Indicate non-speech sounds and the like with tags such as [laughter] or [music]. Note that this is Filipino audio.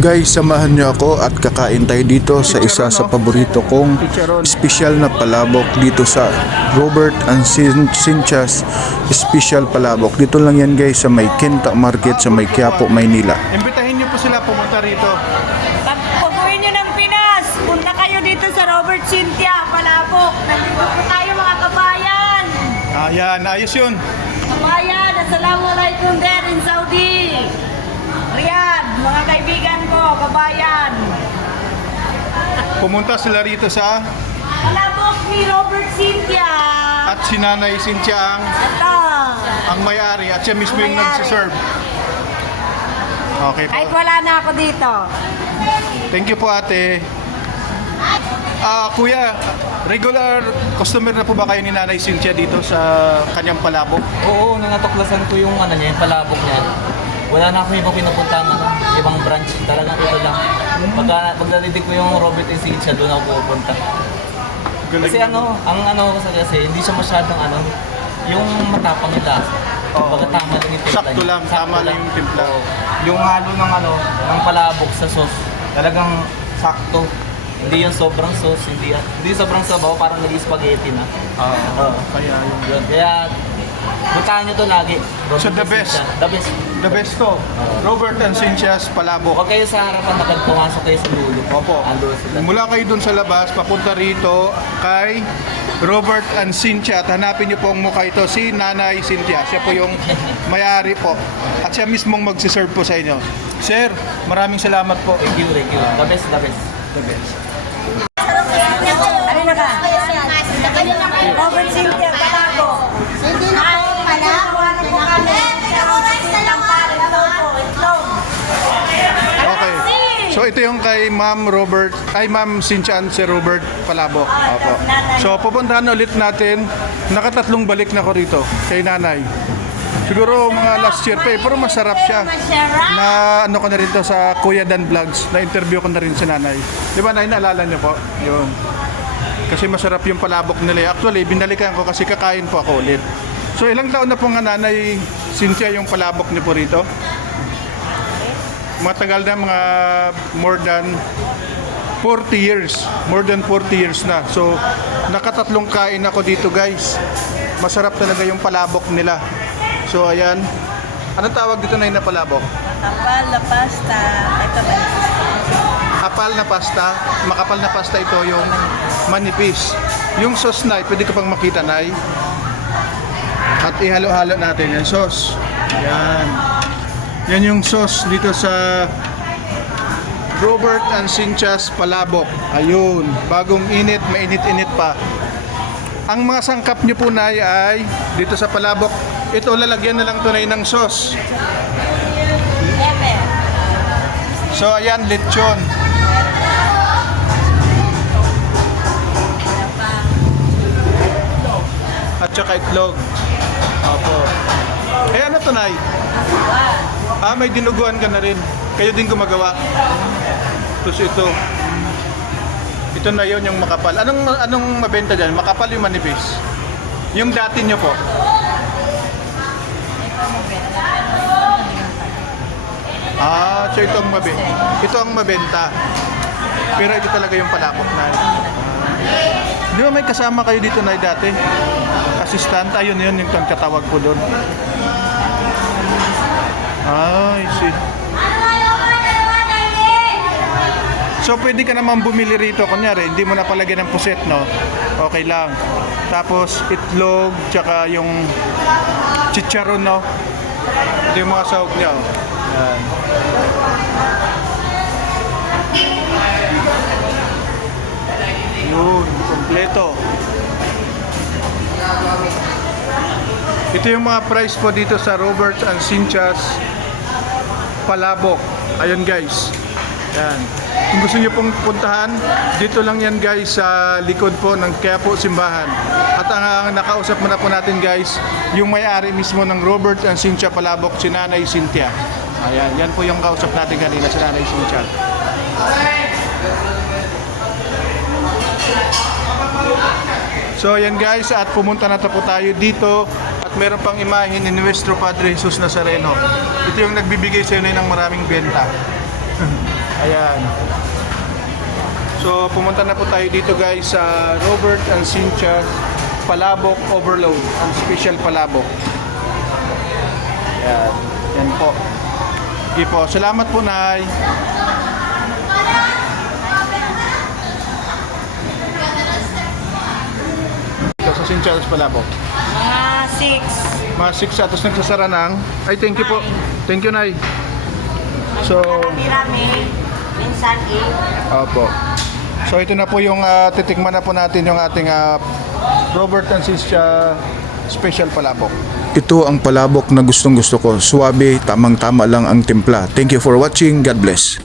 Guys, samahan niyo ako at kakain tayo dito sa isa sa paborito kong special na palabok dito sa Robert and Sin- Sinchas Special Palabok. Dito lang yan guys sa may Quinta Market sa may Quiapo, Maynila. Imbitahin niyo po sila pumunta rito. Pag pag-uwi nyo ng Pinas, punta kayo dito sa Robert Cynthia, Palabok. Nandito po tayo mga kabayan. Ayan, ayos yun. Kabayan, Assalamualaikum there in Saudi. Riyadh, mga kaibigan ko, kabayan. Pumunta sila rito sa Palabok ni Robert Cynthia. at si Nanay Cynthia ang, Ito. ang may-ari at siya mismo Ang yung may-ari. nagsiserve. Okay po. Kahit wala na ako dito. Thank you po ate. Ah, kuya, regular customer na po ba kayo ni Nanay Cynthia dito sa kanyang palabok? Oo, nung natuklasan ko yung ano niya, yung palabok niya, wala na ako ibang pinupuntahan ano, ibang branch. Talagang ito lang. Pagka, pag narinig ko yung Robert Insignia, doon ako pupunta. Kasi ano, ang ano kasi kasi, hindi siya masyadong ano, yung matapang yung lasa. Oo. Pagka tama lang yung timpla Sakto niya. lang, tama lang yung timpla. Oo. Yung halo ng ano, ng palabok sa sauce, talagang sakto. Hindi yung sobrang sauce, hindi, hindi sobrang sabaw, parang naging spaghetti na. Oo. Kaya yung Yun, kaya puntahan nyo to lagi. So, the best. The best. the best to. Robert and Cynthia's palabok. Huwag kayo sa harapan na pag pumasok kayo sa dulo. Opo. Ando sila. Mula kayo dun sa labas, papunta rito kay Robert and Cynthia. At hanapin niyo po ang mukha ito, si Nanay Cynthia. Siya po yung [laughs] may-ari po. At siya mismong magsiserve po sa inyo. Sir, maraming salamat po. Thank you, thank you. The best, the best. The best. So ito yung kay Ma'am Robert, ay Ma'am Cynthia and si Robert Palabo. Opo. So pupuntahan ulit natin. Nakatatlong balik na ko rito kay Nanay. Siguro mga last year pa eh, pero masarap siya. Na ano ko na rin to sa Kuya Dan Vlogs, na interview ko na rin si nanay. Di ba, nay, naalala niyo po? Yun. Kasi masarap yung palabok nila. Actually, binalikan ko kasi kakain po ako ulit. So, ilang taon na po nga nanay Cynthia yung palabok niyo po rito? Matagal na mga more than 40 years. More than 40 years na. So, nakatatlong kain ako dito guys. Masarap talaga yung palabok nila. So, ayan. Anong tawag dito na na palabok? Tapal na pasta. Ito ba? Kapal na pasta, makapal na pasta ito yung manipis. Yung sauce na, pwede ka pang makita na At ihalo-halo natin yung sauce. Yan. Yan yung sauce dito sa Robert and Cinchas Palabok. Ayun, bagong init, mainit-init pa. Ang mga sangkap niyo po na ay dito sa Palabok, ito lalagyan na lang tunay ng sauce. So ayan, lechon. At saka itlog. Opo. Eh ano to, Nay? Ah, may dinuguan ka na rin. Kayo din gumagawa. Tapos ito. Ito na yon yung makapal. Anong anong mabenta diyan? Makapal yung manipis. Yung dati nyo po. Ah, so ito ang mabenta. Ito ang mabenta. Pero ito talaga yung palapok na. Di ba may kasama kayo dito na dati? Assistant, ayun yun yung katawag ko doon. So pwede ka naman bumili rito, kunyari, hindi mo na palagyan ng puset, no? Okay lang. Tapos itlog, tsaka yung chicharon, no? Ito yung mga sahog niya, oh. Yan. Yun, kompleto. Ito yung mga price po dito sa Roberts and Cinchas Palabok. Ayun guys. Yan. Kung gusto niyo pong puntahan, dito lang yan guys sa likod po ng Quiapo Simbahan. At ang, ang nakausap muna po natin guys, yung may-ari mismo ng Roberts and Cynthia Palabok, si Nanay Cynthia. Ayan, yan po yung kausap natin kanina, si Nanay Cynthia. So ayan guys, at pumunta na po tayo dito at meron pang imahin ni Nuestro Padre Jesus Nazareno. Ito yung nagbibigay sa inyo ng maraming benta. Ayan. So, pumunta na po tayo dito guys sa Robert and Cynthia Palabok Overload. Ang special palabok. Ayan. Yan po. Sige po. Salamat po, Nay. Ito sa Cynthia's Palabok. Mga six. Mga 6 atos nagsasara ng... Ay, thank you po. Thank you, Nay. So, Marami-rami. Minsan eight. Opo. So ito na po yung ah, titikman na po natin yung ating ah, Robert and special palabok. Ito ang palabok na gustong gusto ko. Suwabe, tamang-tama lang ang timpla. Thank you for watching. God bless.